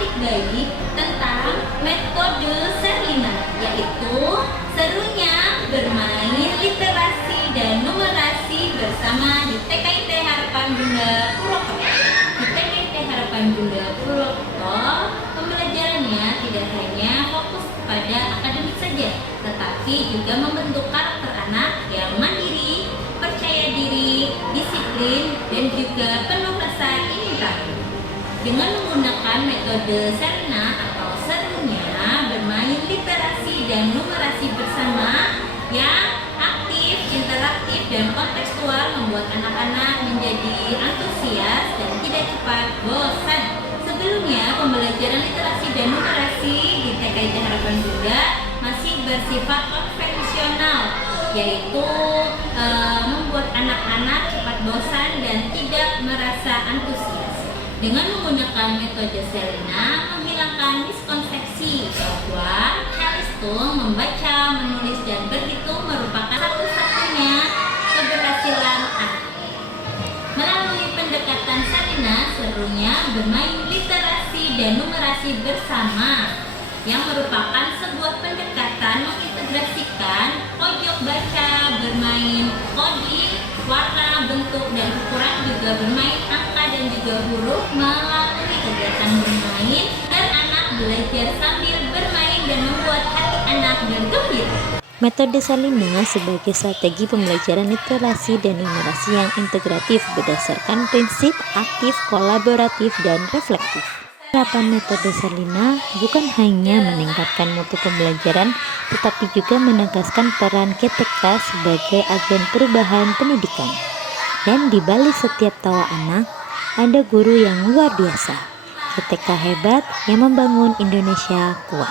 adik bayi tentang metode Sherlina, yaitu serunya bermain literasi dan numerasi bersama di TKIT Harapan Bunda Purwokerto. Di TKIT Harapan Bunda Purwokerto, pembelajarannya tidak hanya fokus pada akademik saja, tetapi juga membentuk karakter anak yang mandiri, percaya diri, disiplin, dan juga penuh rasa ingin tahu. Dengan menggunakan metode Sherlina atau serunya bermain literasi dan numerasi bersama yang aktif, interaktif, dan kontekstual membuat anak-anak menjadi antusias dan tidak cepat bosan. Sebelumnya, pembelajaran literasi dan numerasi di TKIT Harapan Bunda masih bersifat konvensional, yaitu membuat anak-anak cepat bosan dan tidak merasa antusias. Dengan menggunakan metode Sherlina menghilangkan miskonsepsi bahwa Calistung membaca, menulis, dan berhitung merupakan satu-satunya keberhasilan anak. Melalui pendekatan Sherlina, serunya bermain literasi dan numerasi bersama yang merupakan sebuah pendekatan mengintegrasikan pojok baca, bermain coding, warna, bentuk, dan ukuran, juga bermain angka dan juga huruf. Melalui kegiatan bermain, anak belajar sambil bermain dan membuat hati anak bergembira. Metode Sherlina sebagai strategi pembelajaran literasi dan numerasi yang integratif berdasarkan prinsip aktif, kolaboratif, dan reflektif. Penerapan metode Sherlina bukan hanya meningkatkan mutu pembelajaran, tetapi juga menegaskan peran KTK sebagai agen perubahan pendidikan. Dan di balik setiap tawa anak, ada guru yang luar biasa, KTK hebat yang membangun Indonesia kuat.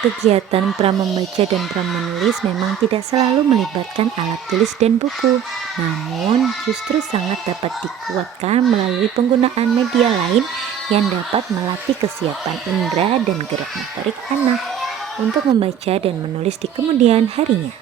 Kegiatan pramembaca dan pramenulis memang tidak selalu melibatkan alat tulis dan buku, namun justru sangat dapat dikuatkan melalui penggunaan media lain yang dapat melatih kesiapan indera dan gerak motorik anak untuk membaca dan menulis di kemudian harinya.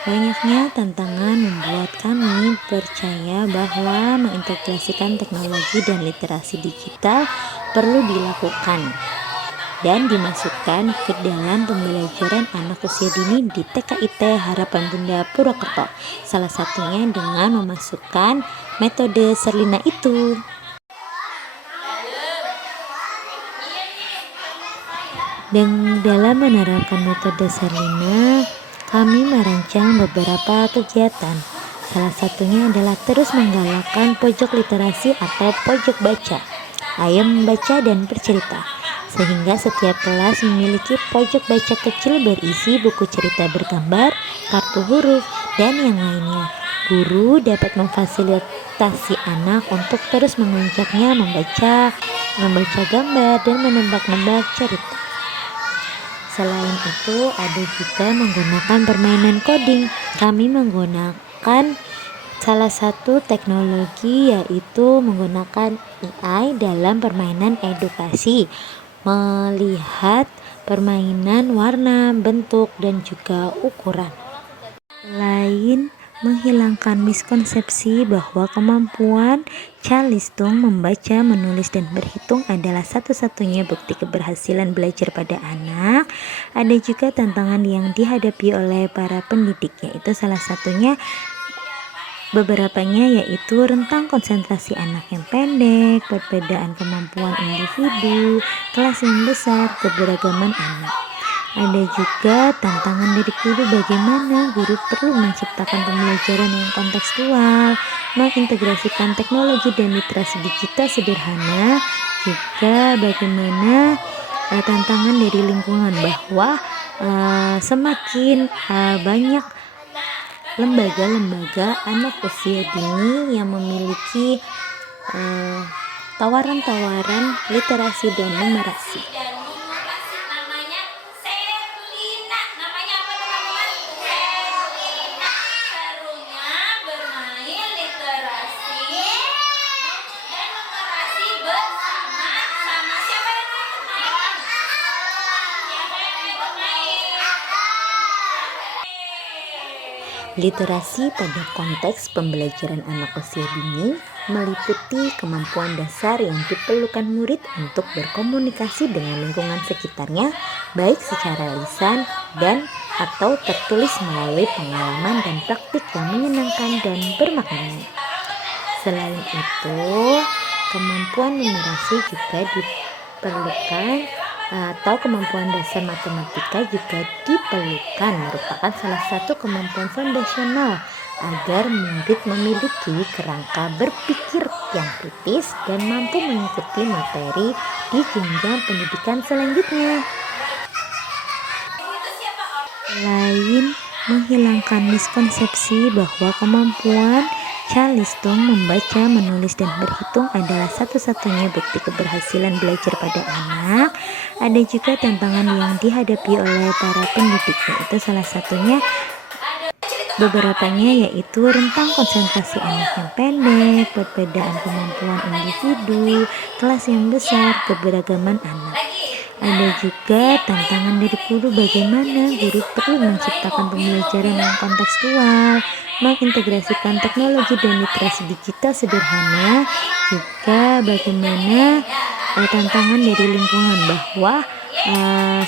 Banyaknya tantangan membuat kami percaya bahwa mengintegrasikan teknologi dan literasi digital perlu dilakukan dan dimasukkan ke dalam pembelajaran anak usia dini di TKIT Harapan Bunda Purwokerto, salah satunya dengan memasukkan metode Sherlina itu. Dan dalam menerapkan metode Sherlina, kami merancang beberapa kegiatan. Salah satunya adalah terus menggalakkan pojok literasi atau pojok baca. Ayo membaca dan bercerita. Sehingga setiap kelas memiliki pojok baca kecil berisi buku cerita bergambar, kartu huruf, dan yang lainnya. Guru dapat memfasilitasi anak untuk terus mengajaknya membaca gambar, dan menebak-nebak cerita. Selain itu, ada juga menggunakan permainan coding. Kami menggunakan salah satu teknologi, yaitu menggunakan AI dalam permainan edukasi, melihat permainan warna, bentuk, dan juga ukuran. Selain menghilangkan miskonsepsi bahwa kemampuan Calistung membaca, menulis, dan berhitung adalah satu-satunya bukti keberhasilan belajar pada anak, ada juga tantangan yang dihadapi oleh para pendidik, yaitu salah satunya beberapanya yaitu rentang konsentrasi anak yang pendek, perbedaan kemampuan individu, kelas yang besar, keberagaman anak. Ada juga tantangan dari guru, bagaimana guru perlu menciptakan pembelajaran yang kontekstual, mengintegrasikan teknologi dan literasi digital sederhana, juga bagaimana tantangan dari lingkungan bahwa semakin banyak lembaga-lembaga anak usia dini yang memiliki tawaran-tawaran literasi dan numerasi. Literasi pada konteks pembelajaran anak usia dini meliputi kemampuan dasar yang diperlukan murid untuk berkomunikasi dengan lingkungan sekitarnya, baik secara lisan dan atau tertulis melalui pengalaman dan praktik yang menyenangkan dan bermakna. Selain itu, kemampuan numerasi juga diperlukan atau kemampuan dasar matematika juga diperlukan, merupakan salah satu kemampuan fondasional agar murid memiliki kerangka berpikir yang kritis dan mampu mengikuti materi di jenjang pendidikan selanjutnya. Selain menghilangkan miskonsepsi bahwa kemampuan Charleston membaca, menulis, dan berhitung adalah satu-satunya bukti keberhasilan belajar pada anak, ada juga tantangan yang dihadapi oleh para pendidik, yaitu salah satunya beberapanya yaitu rentang konsentrasi anak yang pendek, perbedaan kemampuan individu, kelas yang besar, keberagaman anak. Ada juga tantangan dari guru, bagaimana guru perlu menciptakan pembelajaran yang kontekstual, mengintegrasikan teknologi dan literasi digital sederhana, juga bagaimana tantangan dari lingkungan bahwa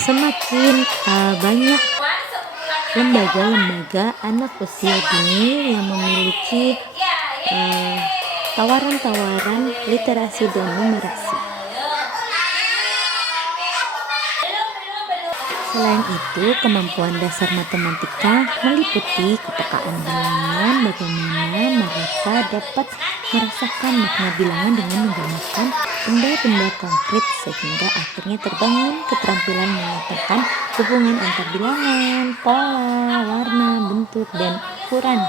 semakin banyak lembaga-lembaga anak usia dini yang memiliki tawaran-tawaran literasi dan numerasi. Selain itu, kemampuan dasar matematika meliputi kepekaan bilangan, bagaimana mereka dapat merasakan makna bilangan dengan menggunakan benda-benda konkret sehingga akhirnya terbangun keterampilan menyatakan hubungan antar bilangan, pola, warna, bentuk, dan ukuran,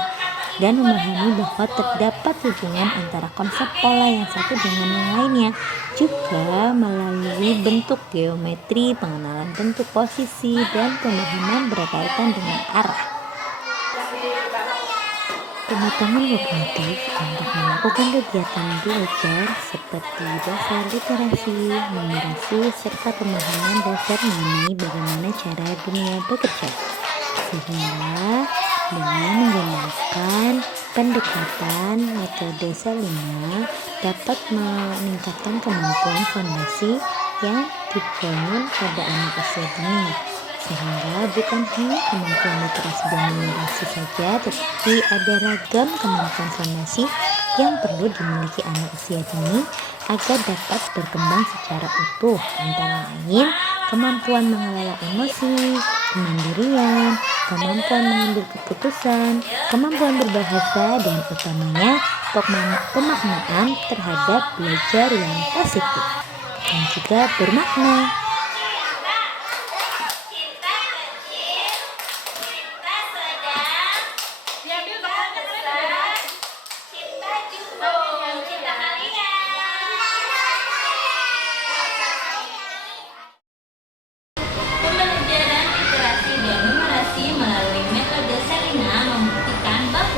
dan memahami bahwa terdapat hubungan antara konsep pola yang satu dengan yang lainnya, juga melalui bentuk geometri, pengenalan bentuk, posisi, dan pemahaman berkaitan dengan arah. Pematangan kognitif untuk melakukan kegiatan belajar seperti dasar literasi, numerasi, serta pemahaman dasar mengenai bagaimana cara dunia bekerja, sehingga dengan menggunakan pendekatan metode Salina dapat meningkatkan kemampuan fondasi yang dibangun pada anak usia dini, sehingga bukan hanya kemampuan literasi dan numerasi saja, tetapi ada ragam kemampuan fondasi yang perlu dimiliki anak usia dini agar dapat berkembang secara utuh, antara lain kemampuan mengelola emosi, kemandirian, kemampuan mengambil keputusan, kemampuan berbahasa, dan utamanya pemaknaan terhadap belajar yang positif dan juga bermakna.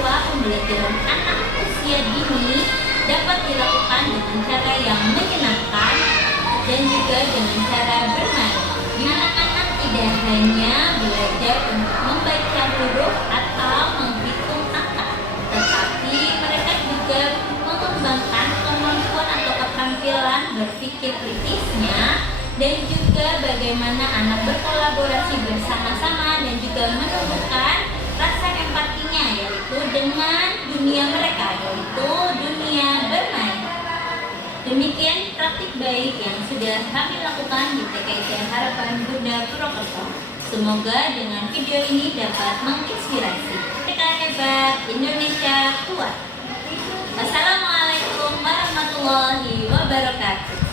Pembelajaran anak usia dini dapat dilakukan dengan cara yang menyenangkan dan juga dengan cara bermain. Anak-anak tidak hanya belajar untuk membaca huruf atau menghitung angka, tetapi mereka juga mengembangkan kemampuan atau keterampilan berpikir kritisnya dan juga bagaimana anak berkolaborasi bersama-sama dan juga menumbuhkan rasa empatinya, yaitu dengan dunia mereka, yaitu dunia bermain. Demikian praktik baik yang sudah kami lakukan di TKIT Harapan Bunda Purwokerto. Semoga dengan video ini dapat menginspirasi. TK hebat, Indonesia kuat. Wassalamualaikum warahmatullahi wabarakatuh.